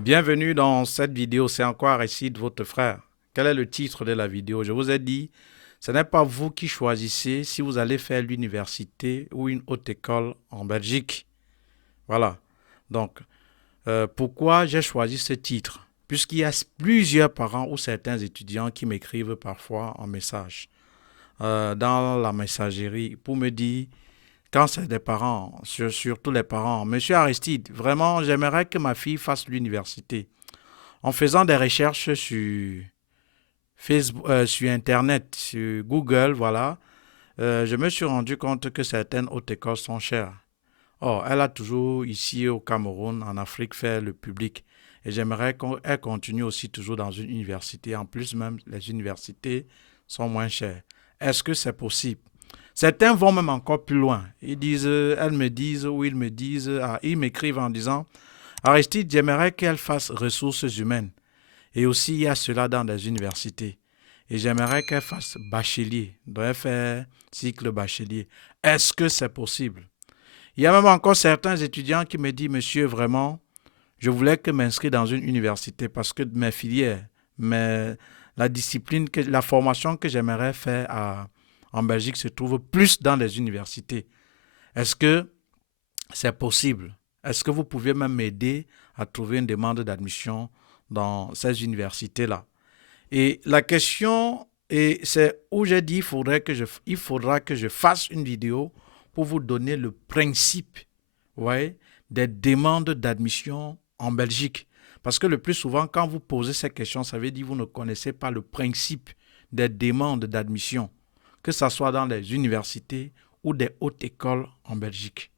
Bienvenue dans cette vidéo, c'est encore Aristide, votre frère. Quel est le titre de la vidéo? Je vous ai dit, ce n'est pas vous qui choisissez si vous allez faire l'université ou une haute école en Belgique. Voilà. Donc, pourquoi j'ai choisi ce titre? Puisqu'il y a plusieurs parents ou certains étudiants qui m'écrivent parfois en message dans la messagerie pour me dire, quand c'est des parents, surtout les parents, Monsieur Aristide, vraiment, j'aimerais que ma fille fasse l'université. En faisant des recherches sur Facebook, sur Internet, sur Google, voilà, je me suis rendu compte que certaines hautes écoles sont chères. Or, elle a toujours ici au Cameroun, en Afrique, fait le public. Et j'aimerais qu'elle continue aussi toujours dans une université. En plus, même, les universités sont moins chères. Est-ce que c'est possible? Certains vont même encore plus loin. Ils disent, elles me disent, ou ils me disent, ils m'écrivent en disant, Aristide, j'aimerais qu'elle fasse ressources humaines. Et aussi, il y a cela dans les universités. Et j'aimerais qu'elle fasse bachelier. Donc, elle fait cycle bachelier. Est-ce que c'est possible? Il y a même encore certains étudiants qui me disent, monsieur, vraiment, je voulais que m'inscrire dans une université parce que mes filières, la discipline, la formation que j'aimerais faire en Belgique se trouve plus dans les universités. Est-ce que c'est possible? Est-ce que vous pouvez même m'aider à trouver une demande d'admission dans ces universités-là? Et la question, et c'est où j'ai dit il faudra que je fasse une vidéo pour vous donner le principe, ouais, des demandes d'admission en Belgique. Parce que le plus souvent, quand vous posez ces questions, ça veut dire que vous ne connaissez pas le principe des demandes d'admission, que ce soit dans les universités ou des hautes écoles en Belgique.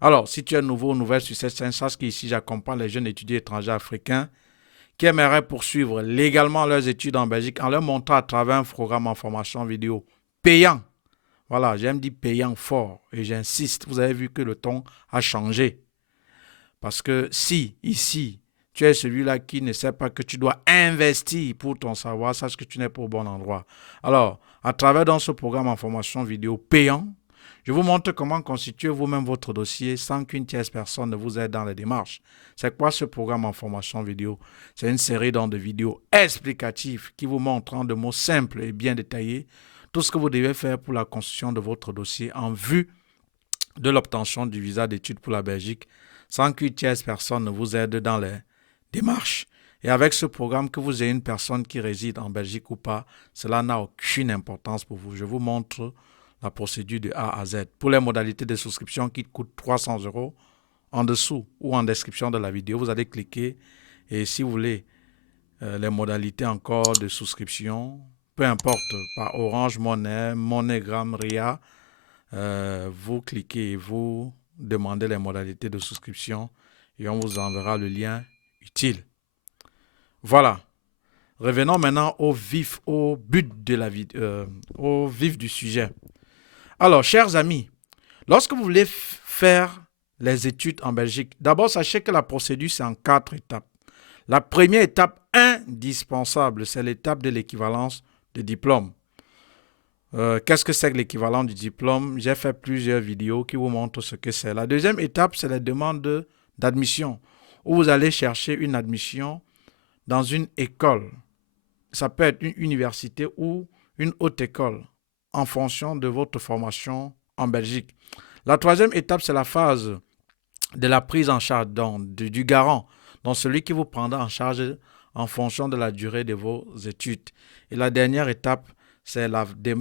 Alors, si tu es nouveau ou nouvelle sur cette chaîne, sache qu'ici, j'accompagne les jeunes étudiants étrangers africains qui aimeraient poursuivre légalement leurs études en Belgique en leur montrant à travers un programme en formation vidéo payant. Voilà, j'aime dire payant fort et j'insiste. Vous avez vu que le ton a changé. Parce que si, ici, tu es celui-là qui ne sait pas que tu dois investir pour ton savoir, sache que tu n'es pas au bon endroit. Alors, à travers dans ce programme en formation vidéo payant, je vous montre comment constituer vous-même votre dossier sans qu'une tierce personne ne vous aide dans les démarches. C'est quoi ce programme en formation vidéo? C'est une série de vidéos explicatives qui vous montrent en de mots simples et bien détaillés tout ce que vous devez faire pour la constitution de votre dossier en vue de l'obtention du visa d'études pour la Belgique sans qu'une tierce personne ne vous aide dans les démarches. Et avec ce programme, que vous ayez une personne qui réside en Belgique ou pas, cela n'a aucune importance pour vous. Je vous montre la procédure de A à Z. Pour les modalités de souscription qui coûtent 300 euros, en dessous ou en description de la vidéo, vous allez cliquer et si vous voulez les modalités encore de souscription, peu importe, par Orange Money, MoneyGram, RIA, vous cliquez et vous demandez les modalités de souscription et on vous enverra le lien utile. Voilà. Revenons maintenant au but de la vidéo, au vif du sujet. Alors, chers amis, lorsque vous voulez faire les études en Belgique, d'abord sachez que la procédure c'est en 4 étapes. La première étape indispensable, c'est l'étape de l'équivalence de diplôme. Qu'est-ce que c'est que l'équivalent du diplôme? J'ai fait plusieurs vidéos qui vous montrent ce que c'est. La deuxième étape, c'est la demande d'admission, où vous allez chercher une admission dans une école. Ça peut être une université ou une haute école, en fonction de votre formation en Belgique. La troisième étape, c'est la phase de la prise en charge du garant, donc celui qui vous prendra en charge en fonction de la durée de vos études. Et la dernière étape, c'est les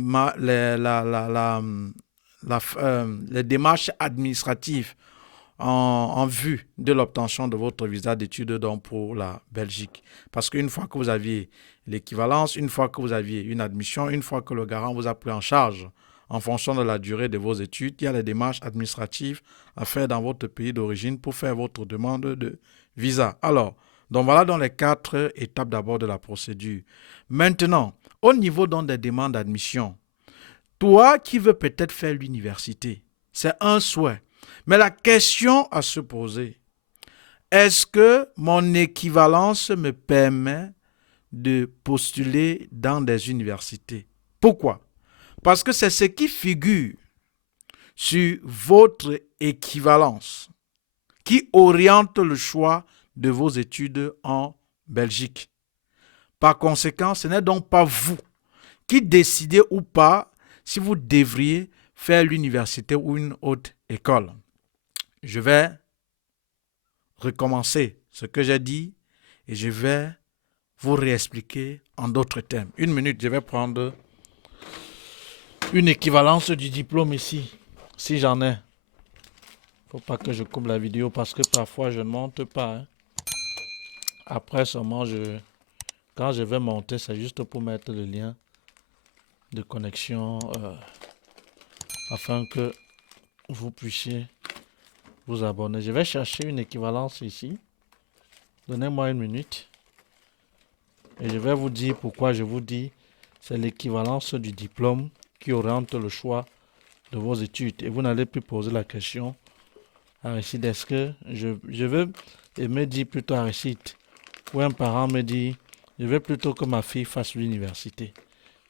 démarches administratives en vue de l'obtention de votre visa d'études donc pour la Belgique. Parce qu'une fois que vous aviez l'équivalence, une fois que vous aviez une admission, une fois que le garant vous a pris en charge en fonction de la durée de vos études, il y a les démarches administratives à faire dans votre pays d'origine pour faire votre demande de visa. Alors, donc voilà dans les 4 étapes d'abord de la procédure. Maintenant, au niveau donc des demandes d'admission, toi qui veux peut-être faire l'université, c'est un souhait. Mais la question à se poser, est-ce que mon équivalence me permet de postuler dans des universités? Pourquoi? Parce que c'est ce qui figure sur votre équivalence qui oriente le choix de vos études en Belgique. Par conséquent, ce n'est donc pas vous qui décidez ou pas si vous devriez faire l'université ou une haute école. Je vais recommencer ce que j'ai dit et je vais vous réexpliquer en d'autres termes. Une minute, je vais prendre une équivalence du diplôme ici, si j'en ai. Faut pas que je coupe la vidéo parce que parfois je ne monte pas. Hein. Après seulement, quand je vais monter, c'est juste pour mettre le lien de connexion afin que vous puissiez vous abonner. Je vais chercher une équivalence ici. Donnez-moi une minute. Et je vais vous dire pourquoi je vous dis c'est l'équivalence du diplôme qui oriente le choix de vos études. Et vous n'allez plus poser la question Aristide, est-ce que je veux et me dire plutôt Aristide, ou un parent me dit je veux plutôt que ma fille fasse l'université.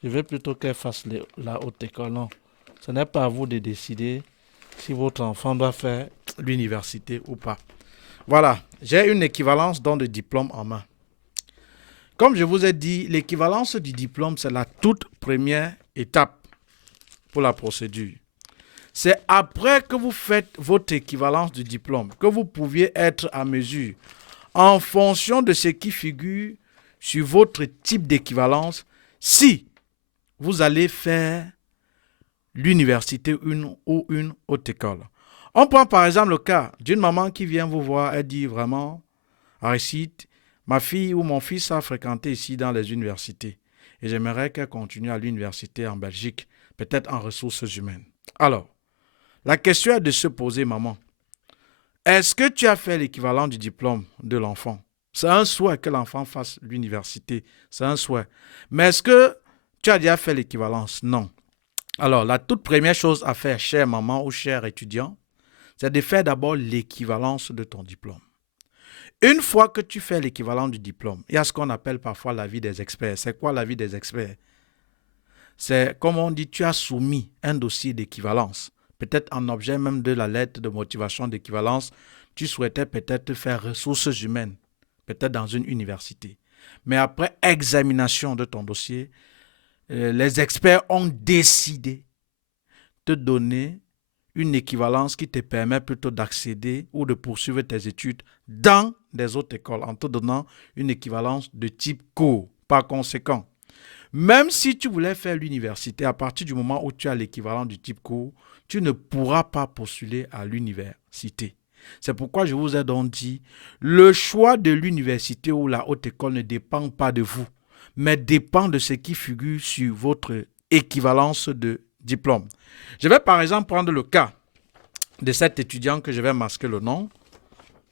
Je veux plutôt qu'elle fasse la haute école. Non, ce n'est pas à vous de décider si votre enfant doit faire l'université ou pas. Voilà, j'ai une équivalence dans le diplôme en main. Comme je vous ai dit, l'équivalence du diplôme, c'est la toute première étape pour la procédure. C'est après que vous faites votre équivalence du diplôme que vous pouviez être à mesure, en fonction de ce qui figure sur votre type d'équivalence, si vous allez faire l'université ou une haute école. On prend par exemple le cas d'une maman qui vient vous voir et dit vraiment, Aristide, ma fille ou mon fils a fréquenté ici dans les universités et j'aimerais qu'elle continue à l'université en Belgique, peut-être en ressources humaines. Alors, la question est de se poser, maman, est-ce que tu as fait l'équivalent du diplôme de l'enfant? C'est un souhait que l'enfant fasse l'université, c'est un souhait. Mais est-ce que tu as déjà fait l'équivalence? Non. Alors, la toute première chose à faire, chère maman ou cher étudiant, c'est de faire d'abord l'équivalence de ton diplôme. Une fois que tu fais l'équivalent du diplôme, il y a ce qu'on appelle parfois l'avis des experts. C'est quoi l'avis des experts? C'est, comme on dit, tu as soumis un dossier d'équivalence. Peut-être en objet même de la lettre de motivation d'équivalence, tu souhaitais peut-être faire ressources humaines, peut-être dans une université. Mais après examination de ton dossier, les experts ont décidé de donner une équivalence qui te permet plutôt d'accéder ou de poursuivre tes études dans des autres écoles en te donnant une équivalence de type cours. Par conséquent, même si tu voulais faire l'université, à partir du moment où tu as l'équivalent du type cours, tu ne pourras pas postuler à l'université. C'est pourquoi je vous ai donc dit, le choix de l'université ou la haute école ne dépend pas de vous, mais dépend de ce qui figure sur votre équivalence de diplôme. Je vais par exemple prendre le cas de cet étudiant que je vais masquer le nom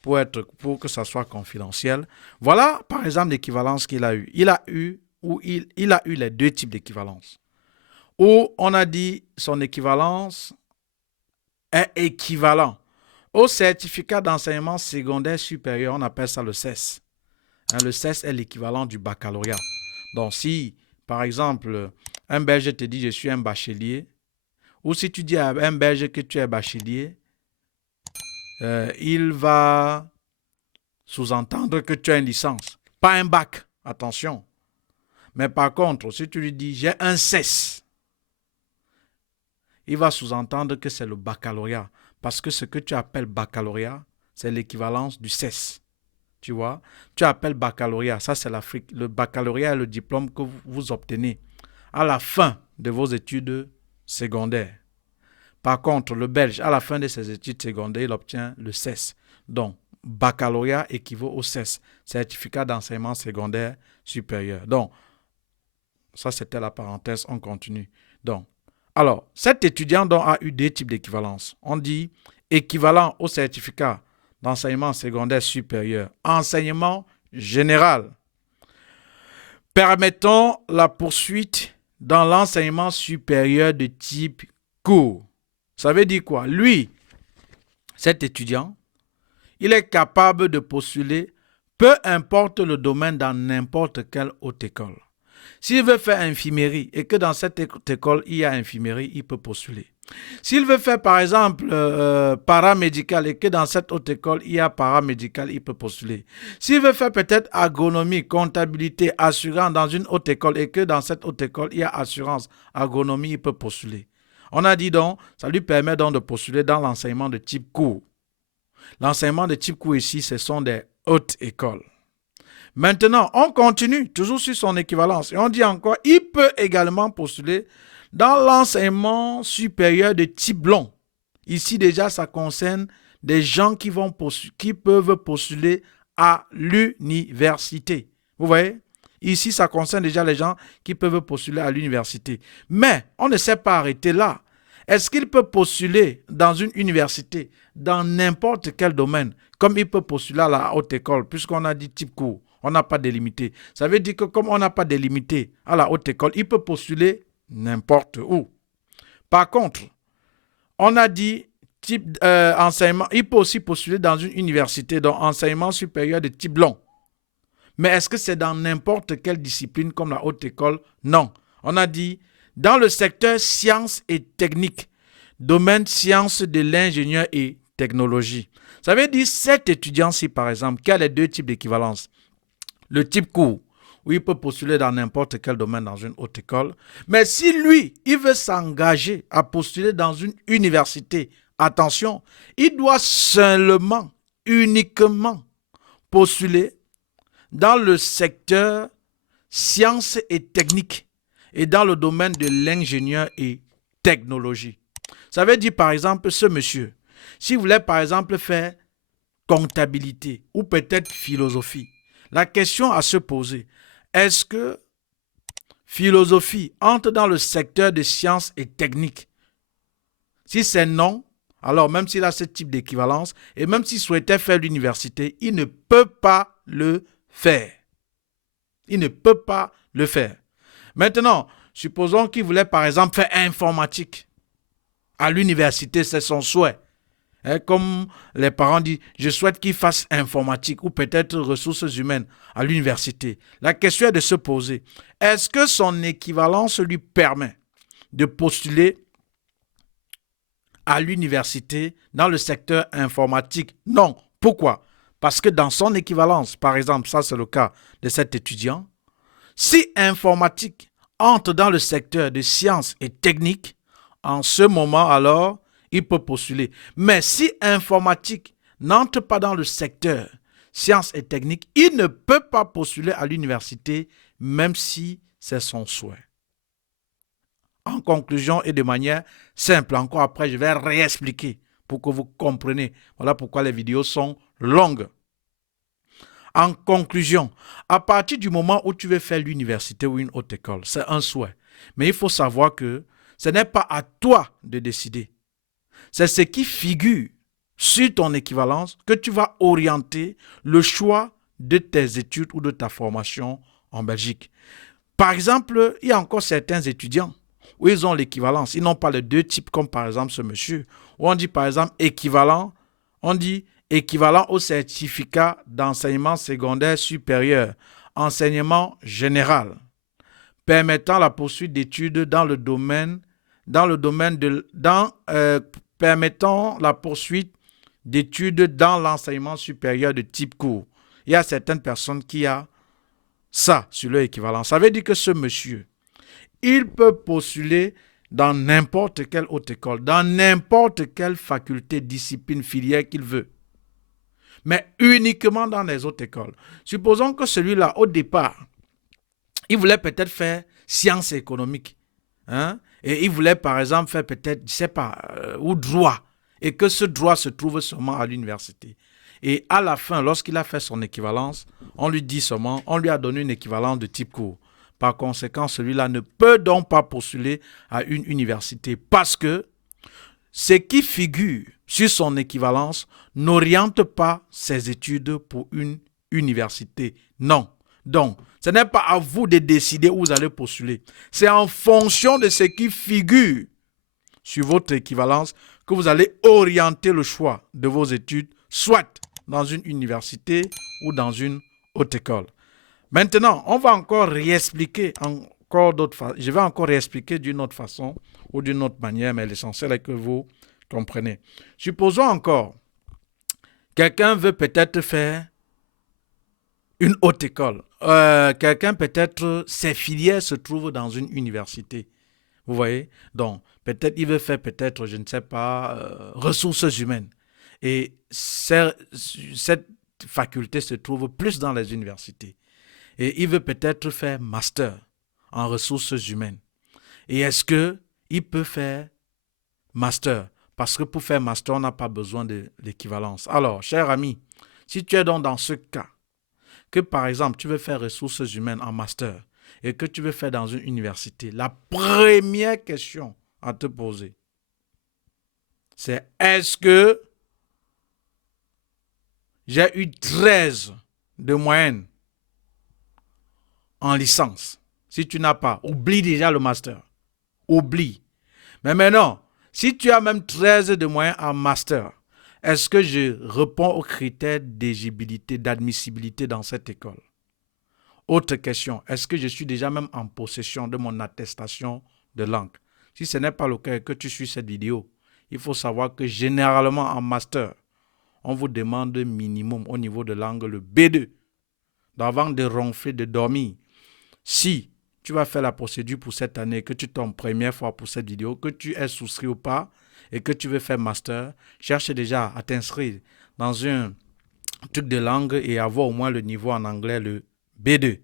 pour que ça soit confidentiel. Voilà par exemple l'équivalence qu'il a eu. Il a eu les deux types d'équivalence. Où on a dit son équivalence est équivalent au certificat d'enseignement secondaire supérieur, on appelle ça le CES. Le CES est l'équivalent du baccalauréat. Donc si, par exemple, un Belge te dit je suis un bachelier, ou si tu dis à un Belge que tu es bachelier, il va sous-entendre que tu as une licence, pas un bac, attention. Mais par contre, si tu lui dis j'ai un CES, il va sous-entendre que c'est le baccalauréat. Parce que ce que tu appelles baccalauréat, c'est l'équivalence du CES. Tu vois, tu appelles baccalauréat, ça c'est l'Afrique. Le baccalauréat est le diplôme que vous obtenez à la fin de vos études secondaires. Par contre, le Belge, à la fin de ses études secondaires, il obtient le CES. Donc, baccalauréat équivaut au CES, certificat d'enseignement secondaire supérieur. Donc, ça c'était la parenthèse, on continue. Donc, alors, cet étudiant a eu deux types d'équivalence. On dit équivalent au certificat d'enseignement secondaire supérieur, enseignement général, permettant la poursuite dans l'enseignement supérieur de type cours. Ça veut dire quoi? Lui, cet étudiant, il est capable de postuler, peu importe le domaine, dans n'importe quelle haute école. S'il veut faire infirmerie et que dans cette école, il y a infirmerie, il peut postuler. S'il veut faire, par exemple, paramédical et que dans cette autre école, il y a paramédical, il peut postuler. S'il veut faire peut-être agronomie, comptabilité, assurance dans une autre école et que dans cette autre école, il y a assurance, agronomie, il peut postuler. On a dit donc, ça lui permet donc de postuler dans l'enseignement de type cours. L'enseignement de type cours ici, ce sont des hautes écoles. Maintenant, on continue, toujours sur son équivalence. Et on dit encore, il peut également postuler dans l'enseignement supérieur de type long. Ici, déjà, ça concerne des gens qui peuvent postuler à l'université. Vous voyez? Ici, ça concerne déjà les gens qui peuvent postuler à l'université. Mais on ne s'est pas arrêté là. Est-ce qu'il peut postuler dans une université, dans n'importe quel domaine, comme il peut postuler à la haute école, puisqu'on a dit type cours, on n'a pas délimité. Ça veut dire que comme on n'a pas délimité à la haute école, il peut postuler n'importe où. Par contre, on a dit type enseignement, il peut aussi postuler dans une université, donc enseignement supérieur de type long. Mais est-ce que c'est dans n'importe quelle discipline comme la haute école? Non. On a dit dans le secteur sciences et techniques, domaine sciences de l'ingénieur et technologie. Ça veut dire cet étudiant-ci, par exemple, qui a les deux types d'équivalence. Le type cours, où il peut postuler dans n'importe quel domaine dans une haute école. Mais si lui, il veut s'engager à postuler dans une université, attention, il doit seulement, uniquement postuler dans le secteur sciences et techniques et dans le domaine de l'ingénieur et technologie. Ça veut dire, par exemple, ce monsieur, s'il voulait, par exemple, faire comptabilité ou peut-être philosophie, la question à se poser, est-ce que philosophie entre dans le secteur de sciences et techniques? Si c'est non, alors même s'il a ce type d'équivalence et même s'il souhaitait faire l'université, il ne peut pas le faire. Il ne peut pas le faire. Maintenant, supposons qu'il voulait par exemple faire informatique. À l'université, c'est son souhait. Comme les parents disent, je souhaite qu'il fasse informatique ou peut-être ressources humaines à l'université. La question est de se poser, est-ce que son équivalence lui permet de postuler à l'université dans le secteur informatique? Non. Pourquoi? Parce que dans son équivalence, par exemple, ça c'est le cas de cet étudiant, si informatique entre dans le secteur de sciences et techniques, en ce moment alors, il peut postuler. Mais si informatique n'entre pas dans le secteur sciences et techniques, il ne peut pas postuler à l'université, même si c'est son souhait. En conclusion et de manière simple, encore après, je vais réexpliquer pour que vous compreniez. Voilà pourquoi les vidéos sont longues. En conclusion, à partir du moment où tu veux faire l'université ou une haute école, c'est un souhait. Mais il faut savoir que ce n'est pas à toi de décider. C'est ce qui figure sur ton équivalence que tu vas orienter le choix de tes études ou de ta formation en Belgique. Par exemple, il y a encore certains étudiants où ils ont l'équivalence. Ils n'ont pas les deux types comme par exemple ce monsieur. Où on dit par exemple équivalent, on dit équivalent au certificat d'enseignement secondaire supérieur, enseignement général, permettant la poursuite d'études permettant la poursuite d'études dans l'enseignement supérieur de type cours. Il y a certaines personnes qui ont ça sur leur équivalent. Ça veut dire que ce monsieur, il peut postuler dans n'importe quelle haute école, dans n'importe quelle faculté, discipline, filière qu'il veut. Mais uniquement dans les autres écoles. Supposons que celui-là, au départ, il voulait peut-être faire sciences économiques. Et il voulait par exemple faire peut-être, je ne sais pas, ou droit. Et que ce droit se trouve seulement à l'université. Et à la fin, lorsqu'il a fait son équivalence, on lui dit seulement, on lui a donné une équivalence de type cours. Par conséquent, celui-là ne peut donc pas postuler à une université parce que ce qui figure sur son équivalence n'oriente pas ses études pour une université. Non. Donc, ce n'est pas à vous de décider où vous allez postuler. C'est en fonction de ce qui figure sur votre équivalence que vous allez orienter le choix de vos études, soit dans une université ou dans une haute école. Maintenant, on va encore réexpliquer encore d'autres façons. Je vais encore réexpliquer d'une autre façon ou d'une autre manière, mais l'essentiel est que vous comprenez. Supposons encore, quelqu'un veut peut-être faire une haute école. Quelqu'un peut-être, ses filières se trouvent dans une université. Vous voyez? Donc, peut-être il veut faire peut-être, je ne sais pas, ressources humaines. Et cette faculté se trouve plus dans les universités. Et il veut peut-être faire master en ressources humaines. Et est-ce qu'il peut faire master? Parce que pour faire master, on n'a pas besoin de l'équivalence. Alors, cher ami, si tu es donc dans ce cas, que par exemple, tu veux faire ressources humaines en master et que tu veux faire dans une université, la première question à te poser, c'est est-ce que j'ai eu 13 de moyenne en licence? Si tu n'as pas, oublie déjà le master. Oublie. Mais maintenant, si tu as même 13 de moyenne en master, est-ce que je réponds aux critères d'éligibilité, d'admissibilité dans cette école? Autre question, est-ce que je suis déjà même en possession de mon attestation de langue? Si ce n'est pas le cas et que tu suis cette vidéo, il faut savoir que généralement en master, on vous demande minimum au niveau de langue le B2. Avant de ronfler, de dormir. Si tu vas faire la procédure pour cette année, que tu tombes première fois pour cette vidéo, que tu es souscrit ou pas, et que tu veux faire master, cherche déjà à t'inscrire dans un truc de langue et avoir au moins le niveau en anglais, le B2.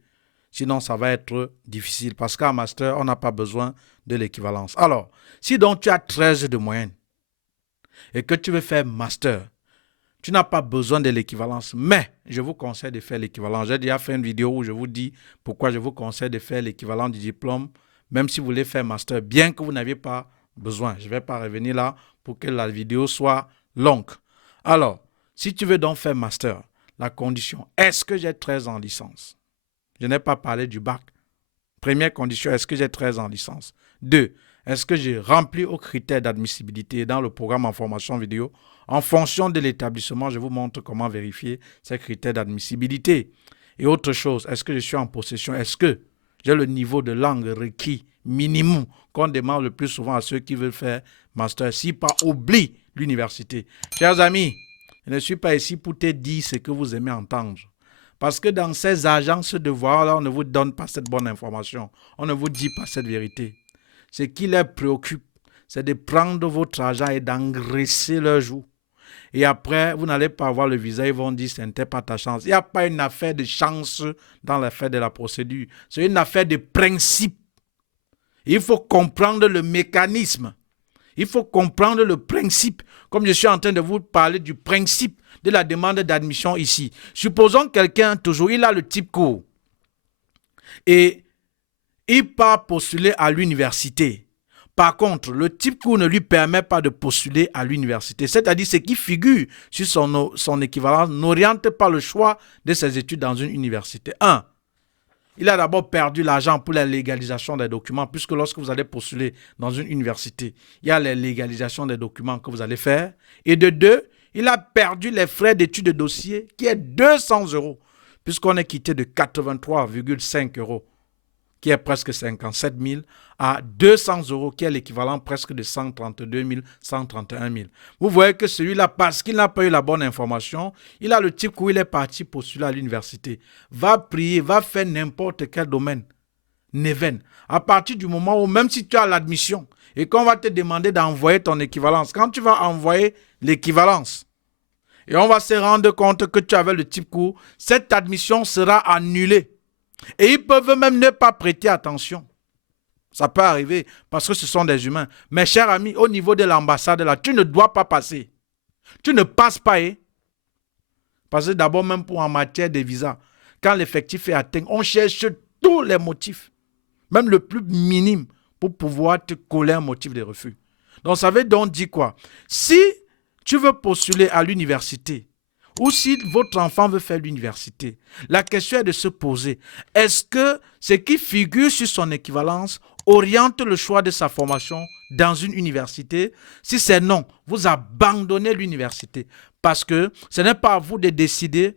Sinon, ça va être difficile parce qu'en master, on n'a pas besoin de l'équivalence. Alors, si donc tu as 13 de moyenne et que tu veux faire master, tu n'as pas besoin de l'équivalence, mais je vous conseille de faire l'équivalence. J'ai déjà fait une vidéo où je vous dis pourquoi je vous conseille de faire l'équivalent du diplôme, même si vous voulez faire master, bien que vous n'aviez pas besoin. Je ne vais pas revenir là pour que la vidéo soit longue. Alors, si tu veux donc faire master, la condition, est-ce que j'ai 13 en licence? Je n'ai pas parlé du bac. Première condition, est-ce que j'ai 13 en licence? 2. Est-ce que j'ai rempli aux critères d'admissibilité dans le programme en formation vidéo? En fonction de l'établissement, je vous montre comment vérifier ces critères d'admissibilité. Et autre chose, est-ce que je suis en possession? Est-ce que j'ai le niveau de langue requis minimum qu'on demande le plus souvent à ceux qui veulent faire master? Si pas, oublie l'université. Chers amis, je ne suis pas ici pour te dire ce que vous aimez entendre. Parce que dans ces agences de voix-là, on ne vous donne pas cette bonne information. On ne vous dit pas cette vérité. Ce qui les préoccupe, c'est de prendre votre argent et d'engraisser leur joue. Et après, vous n'allez pas avoir le visa, ils vont dire ce n'était pas ta chance. Il n'y a pas une affaire de chance dans l'affaire de la procédure. C'est une affaire de principe. Il faut comprendre le mécanisme. Il faut comprendre le principe. Comme je suis en train de vous parler du principe de la demande d'admission ici. Supposons quelqu'un, toujours, il a le type court. Et il part postuler à l'université. Par contre, le type court ne lui permet pas de postuler à l'université. C'est-à-dire ce qui figure sur son équivalence n'oriente pas le choix de ses études dans une université. 1. Il a d'abord perdu l'argent pour la légalisation des documents, puisque lorsque vous allez postuler dans une université, il y a la légalisation des documents que vous allez faire. Et de 2, il a perdu les frais d'études de dossier, qui est 200 €, puisqu'on est quitté de 83,5 €, qui est presque 57 000, à 200 €, qui est l'équivalent presque de 132 000, 131 000. Vous voyez que celui-là, parce qu'il n'a pas eu la bonne information, il a le type où il est parti postuler à l'université. Va prier, va faire n'importe quel domaine. Neven. À partir du moment où, même si tu as l'admission, et qu'on va te demander d'envoyer ton équivalence, quand tu vas envoyer l'équivalence, et on va se rendre compte que tu avais le type court, cette admission sera annulée. Et ils peuvent même ne pas prêter attention. Ça peut arriver parce que ce sont des humains. Mes chers amis, au niveau de l'ambassade, là, tu ne dois pas passer. Tu ne passes pas. Parce que d'abord, même pour en matière de visa, quand l'effectif est atteint, on cherche tous les motifs, même le plus minime, pour pouvoir te coller un motif de refus. Donc, ça veut donc dire quoi? Si tu veux postuler à l'université, ou si votre enfant veut faire l'université, la question est de se poser, est-ce que ce qui figure sur son équivalence oriente le choix de sa formation dans une université? Si c'est non, vous abandonnez l'université parce que ce n'est pas à vous de décider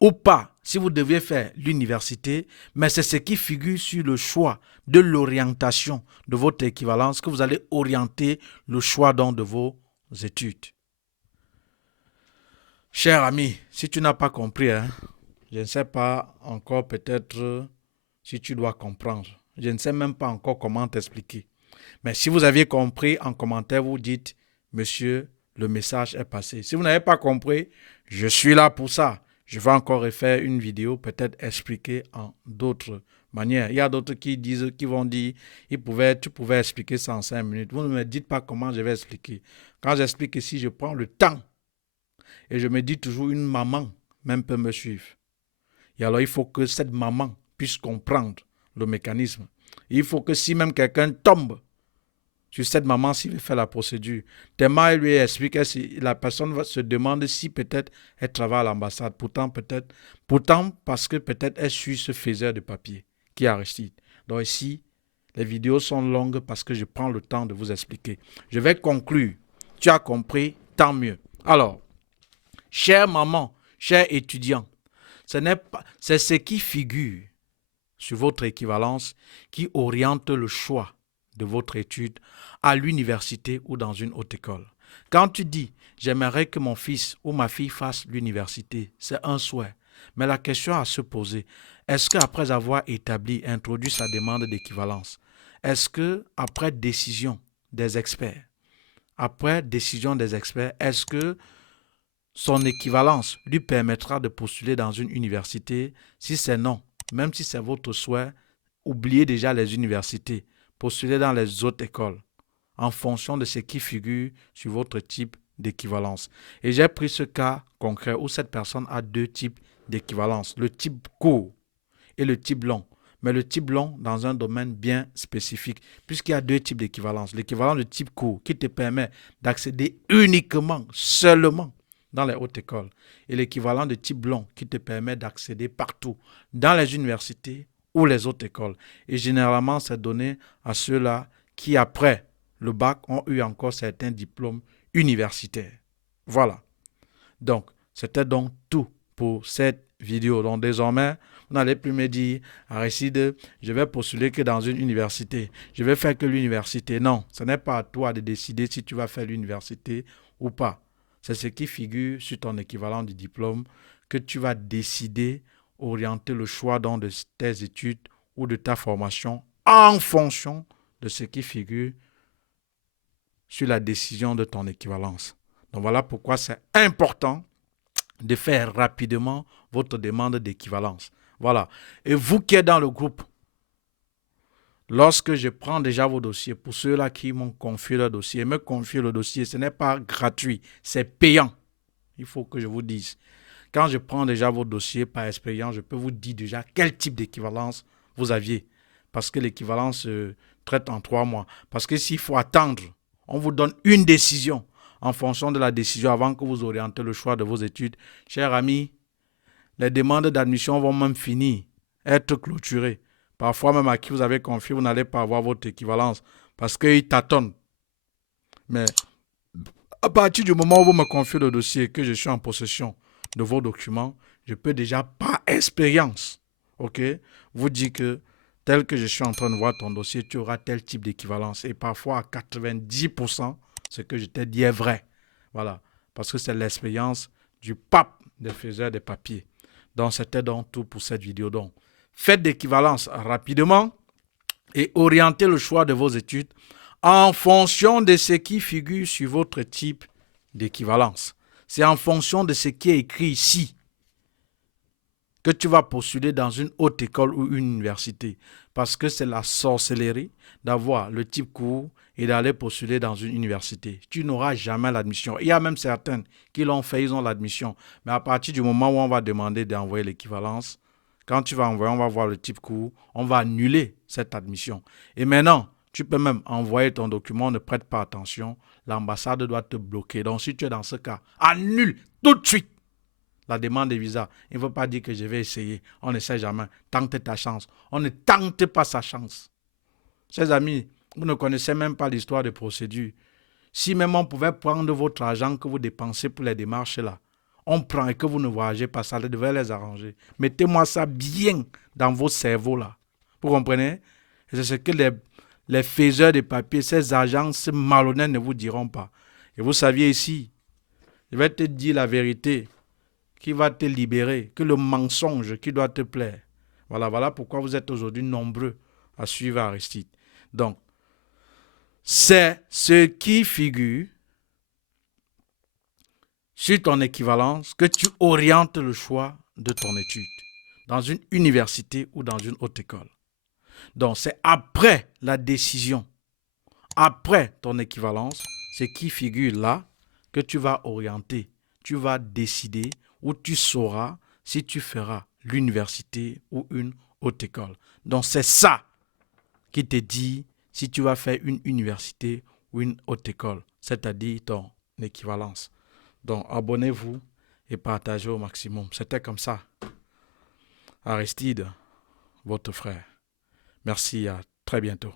ou pas si vous deviez faire l'université, mais c'est ce qui figure sur le choix de l'orientation de votre équivalence que vous allez orienter le choix donc de vos études. Cher ami, si tu n'as pas compris, je ne sais pas encore peut-être si tu dois comprendre. Je ne sais même pas encore comment t'expliquer. Mais si vous aviez compris, en commentaire, vous dites, monsieur, le message est passé. Si vous n'avez pas compris, je suis là pour ça. Je vais encore refaire une vidéo, peut-être expliquer en d'autres manières. Il y a d'autres qui vont dire, tu pouvais expliquer ça en 5 minutes. Vous ne me dites pas comment je vais expliquer. Quand j'explique ici, je prends le temps. Et je me dis toujours, une maman même peut me suivre. Et alors, il faut que cette maman puisse comprendre le mécanisme. Et il faut que si même quelqu'un tombe sur cette maman, s'il veut faire la procédure, tellement elle lui explique, la personne se demande si peut-être elle travaille à l'ambassade. Pourtant, parce que peut-être elle suit ce faiseur de papier qui est Aristide. Donc ici, les vidéos sont longues parce que je prends le temps de vous expliquer. Je vais conclure. Tu as compris, tant mieux. Alors, chère maman, cher étudiant, c'est ce qui figure sur votre équivalence qui oriente le choix de votre étude à l'université ou dans une haute école. Quand tu dis « j'aimerais que mon fils ou ma fille fasse l'université », c'est un souhait. Mais la question à se poser, est-ce qu'après avoir introduit sa demande d'équivalence, est-ce qu'après décision des experts, est-ce que son équivalence lui permettra de postuler dans une université? Si c'est non, même si c'est votre souhait, oubliez déjà les universités. Postulez dans les autres écoles en fonction de ce qui figure sur votre type d'équivalence. Et j'ai pris ce cas concret où cette personne a 2 types d'équivalence, le type court et le type long. Mais le type long dans un domaine bien spécifique, puisqu'il y a 2 types d'équivalence. L'équivalent de type court qui te permet d'accéder uniquement, seulement dans les hautes écoles. Et l'équivalent de type long qui te permet d'accéder partout, dans les universités ou les autres écoles. Et généralement, c'est donné à ceux-là qui, après le bac, ont eu encore certains diplômes universitaires. Voilà. Donc, c'était donc tout pour cette vidéo. Donc, désormais, vous n'allez plus me dire, Aristide, je vais postuler que dans une université. Je vais faire que l'université. Non, ce n'est pas à toi de décider si tu vas faire l'université ou pas. C'est ce qui figure sur ton équivalent du diplôme que tu vas décider, orienter le choix dans de tes études ou de ta formation en fonction de ce qui figure sur la décision de ton équivalence. Donc voilà pourquoi c'est important de faire rapidement votre demande d'équivalence. Voilà. Et vous qui êtes dans le groupe, lorsque je prends déjà vos dossiers, pour ceux-là qui m'ont confié le dossier, me confient le dossier, ce n'est pas gratuit, c'est payant. Il faut que je vous dise. Quand je prends déjà vos dossiers par expérience, je peux vous dire déjà quel type d'équivalence vous aviez. Parce que l'équivalence se traite en 3 mois. Parce que s'il faut attendre, on vous donne une décision en fonction de la décision avant que vous orientez le choix de vos études. Chers amis, les demandes d'admission vont même finir, être clôturées. Parfois même à qui vous avez confié, vous n'allez pas avoir votre équivalence parce qu'ils tâtonnent. Mais à partir du moment où vous me confiez le dossier et que je suis en possession de vos documents, je peux déjà par expérience, vous dire que tel que je suis en train de voir ton dossier, tu auras tel type d'équivalence. Et parfois à 90%, ce que je t'ai dit est vrai. Voilà, parce que c'est l'expérience du pape des faiseurs de papier. Donc c'était donc tout pour cette vidéo. Donc, faites d'équivalence rapidement et orientez le choix de vos études en fonction de ce qui figure sur votre type d'équivalence. C'est en fonction de ce qui est écrit ici que tu vas postuler dans une haute école ou une université. Parce que c'est la sorcellerie d'avoir le type court et d'aller postuler dans une université. Tu n'auras jamais l'admission. Il y a même certaines qui l'ont fait, ils ont l'admission. Mais à partir du moment où on va demander d'envoyer l'équivalence, quand tu vas envoyer, on va voir le type court, on va annuler cette admission. Et maintenant, tu peux même envoyer ton document, ne prête pas attention, l'ambassade doit te bloquer. Donc si tu es dans ce cas, annule tout de suite la demande de visa. Il ne faut pas dire que je vais essayer. On ne sait jamais. Tente ta chance. On ne tente pas sa chance. Chers amis, vous ne connaissez même pas l'histoire de procédure. Si même on pouvait prendre votre argent que vous dépensez pour les démarches là, on prend et que vous ne voyagez pas, ça devrait les arranger. Mettez-moi ça bien dans vos cerveaux là. Vous comprenez? Et c'est ce que les faiseurs de papier, ces agences malhonnêtes ne vous diront pas. Et vous saviez ici, je vais te dire la vérité qui va te libérer, que le mensonge qui doit te plaire. Voilà pourquoi vous êtes aujourd'hui nombreux à suivre Aristide. Donc, c'est ce qui figure sur ton équivalence que tu orientes le choix de ton étude dans une université ou dans une haute école. Donc, c'est après la décision, après ton équivalence, ce qui figure là, que tu vas orienter, tu vas décider ou tu sauras si tu feras l'université ou une haute école. Donc, c'est ça qui te dit si tu vas faire une université ou une haute école, c'est-à-dire ton équivalence. Donc, abonnez-vous et partagez au maximum. C'était comme ça. Aristide, votre frère. Merci, à très bientôt.